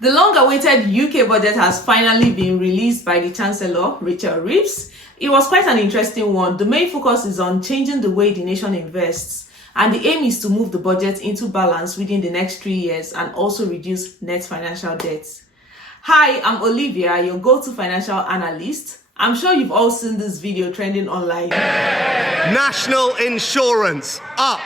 The long-awaited UK budget has finally been released by the Chancellor, Rachel Reeves. It was quite an interesting one. The main focus is on changing the way the nation invests, and the aim is to move the budget into balance within the next 3 years and also reduce net financial debt. Hi, I'm Olivia, your go-to financial analyst. I'm sure you've all seen this video trending online. National insurance, up.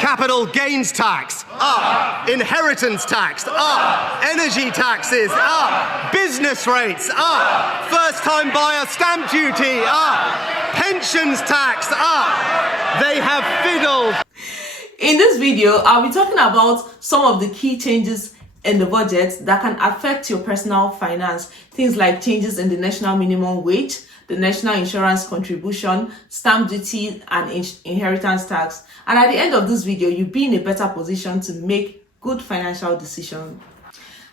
Capital gains tax, up. Inheritance tax, up. Energy taxes, up. Business rates, up. First-time buyer stamp duty, up. Pensions tax, up. They have fiddled. In this video, I'll be talking about some of the key changes in the budget that can affect your personal finance. Things like changes in the national minimum wage, the national insurance contribution, stamp duty, and inheritance tax. And at the end of this video, you'll be in a better position to make good financial decisions.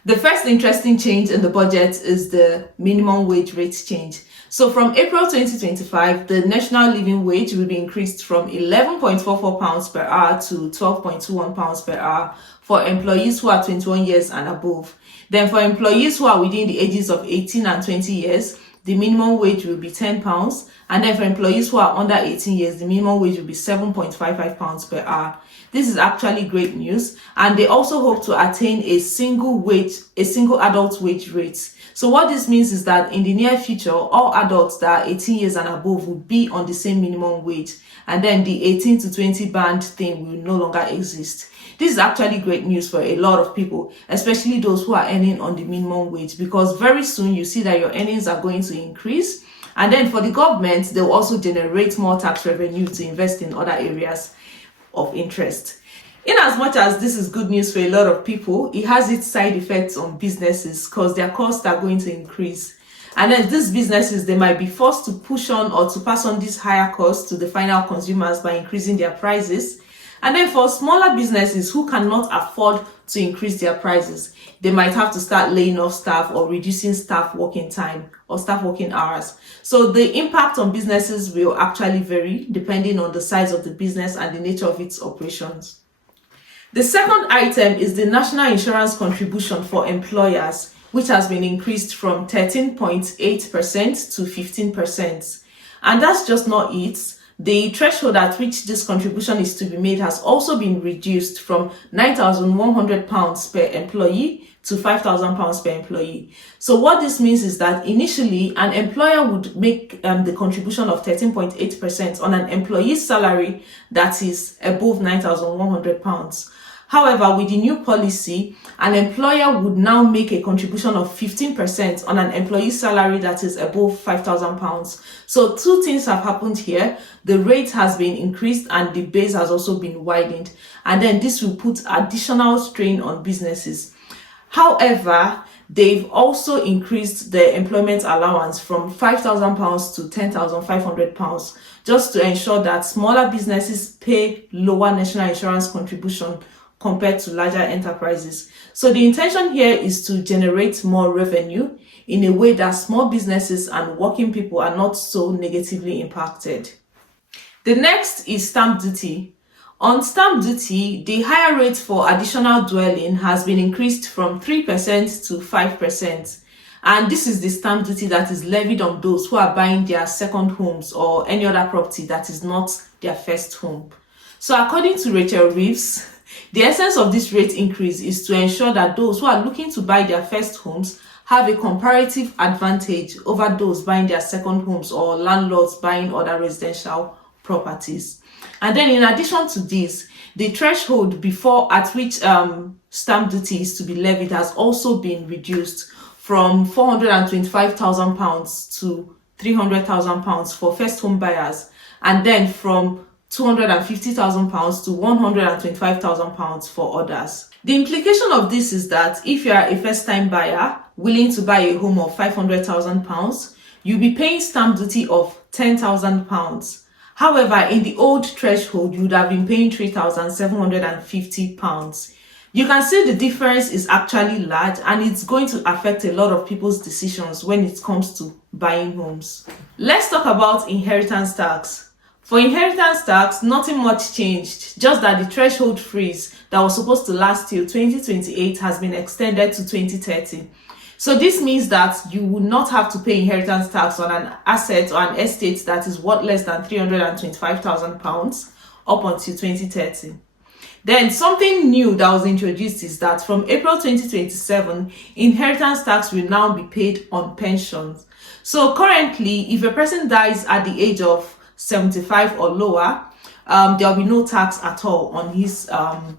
The first interesting change in the budget is the minimum wage rate change. So from April 2025, the national living wage will be increased from £11.44 per hour to £12.21 per hour for employees who are 21 years and above. Then for employees who are within the ages of 18 and 20 years, the minimum wage will be £10. And then for employees who are under 18 years, the minimum wage will be £7.55 per hour. This is actually great news. And they also hope to attain a single adult wage rate. So what this means is that in the near future, all adults that are 18 years and above will be on the same minimum wage. And then the 18 to 20 band thing will no longer exist. This is actually great news for a lot of people, especially those who are earning on the minimum wage, because very soon you see that your earnings are going to increase. And then for the government, they will also generate more tax revenue to invest in other areas of interest. In as much as this is good news for a lot of people, it has its side effects on businesses because their costs are going to increase. And then these businesses, they might be forced to push on or to pass on these higher costs to the final consumers by increasing their prices. And then for smaller businesses who cannot afford to increase their prices, they might have to start laying off staff or reducing staff working time or staff working hours. So the impact on businesses will actually vary depending on the size of the business and the nature of its operations. The second item is the national insurance contribution for employers, which has been increased from 13.8% to 15%. And that's just not it. The threshold at which this contribution is to be made has also been reduced from £9,100 per employee to £5,000 per employee. So what this means is that initially an employer would make the contribution of 13.8% on an employee's salary that is above £9,100. However, with the new policy, an employer would now make a contribution of 15% on an employee's salary that is above £5,000. So two things have happened here. The rate has been increased and the base has also been widened. And then this will put additional strain on businesses. However, they've also increased the employment allowance from £5,000 to £10,500 just to ensure that smaller businesses pay lower national insurance contribution compared to larger enterprises. So the intention here is to generate more revenue in a way that small businesses and working people are not so negatively impacted. The next is stamp duty. On stamp duty, the higher rate for additional dwelling has been increased from 3% to 5%. And this is the stamp duty that is levied on those who are buying their second homes or any other property that is not their first home. So according to Rachel Reeves, the essence of this rate increase is to ensure that those who are looking to buy their first homes have a comparative advantage over those buying their second homes or landlords buying other residential properties. And then in addition to this, the threshold at which stamp duty is to be levied has also been reduced from £425,000 to £300,000 for first home buyers, and then from £250,000 to £125,000 for others. The implication of this is that if you are a first-time buyer willing to buy a home of £500,000, you'll be paying stamp duty of £10,000. However, in the old threshold, you would have been paying £3,750. You can see the difference is actually large, and it's going to affect a lot of people's decisions when it comes to buying homes. Let's talk about inheritance tax. For inheritance tax, nothing much changed, just that the threshold freeze that was supposed to last till 2028 has been extended to 2030. So this means that you will not have to pay inheritance tax on an asset or an estate that is worth less than £325,000 up until 2030. Then something new that was introduced is that from April 2027, inheritance tax will now be paid on pensions. So currently, if a person dies at the age of 75 or lower, there will be no tax at all on his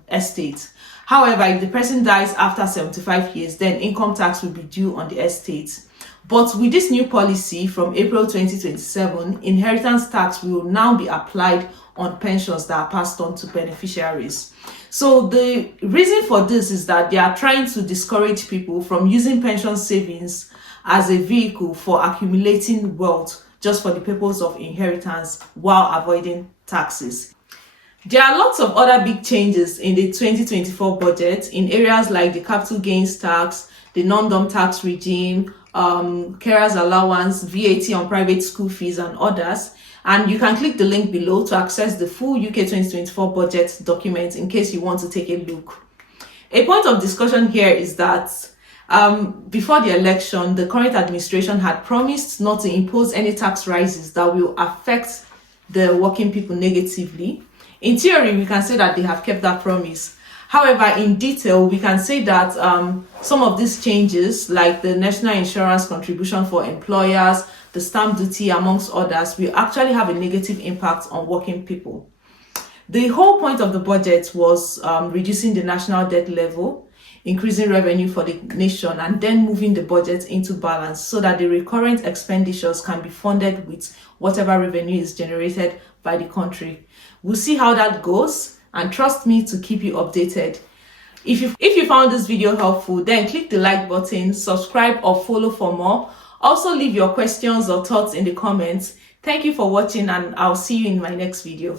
estate. However, if the person dies after 75 years, then income tax will be due on the estate. But with this new policy from April 2027, inheritance tax will now be applied on pensions that are passed on to beneficiaries. So the reason for this is that they are trying to discourage people from using pension savings as a vehicle for accumulating wealth just for the purpose of inheritance while avoiding taxes. There are lots of other big changes in the 2024 budget in areas like the capital gains tax, the non-dom tax regime, carers allowance, VAT on private school fees, and others. And you can click the link below to access the full UK 2024 budget document in case you want to take a look. A point of discussion here is that before the election, the current administration had promised not to impose any tax rises that will affect the working people negatively. In theory, we can say that they have kept that promise. However, in detail, we can say that some of these changes, like the national insurance contribution for employers, the stamp duty, amongst others, will actually have a negative impact on working people. The whole point of the budget was reducing the national debt level, increasing revenue for the nation, and then moving the budget into balance so that the recurrent expenditures can be funded with whatever revenue is generated by the country. We'll see how that goes, and trust me to keep you updated. If you found this video helpful, then click the like button, subscribe or follow for more. Also leave your questions or thoughts in the comments. Thank you for watching, and I'll see you in my next video.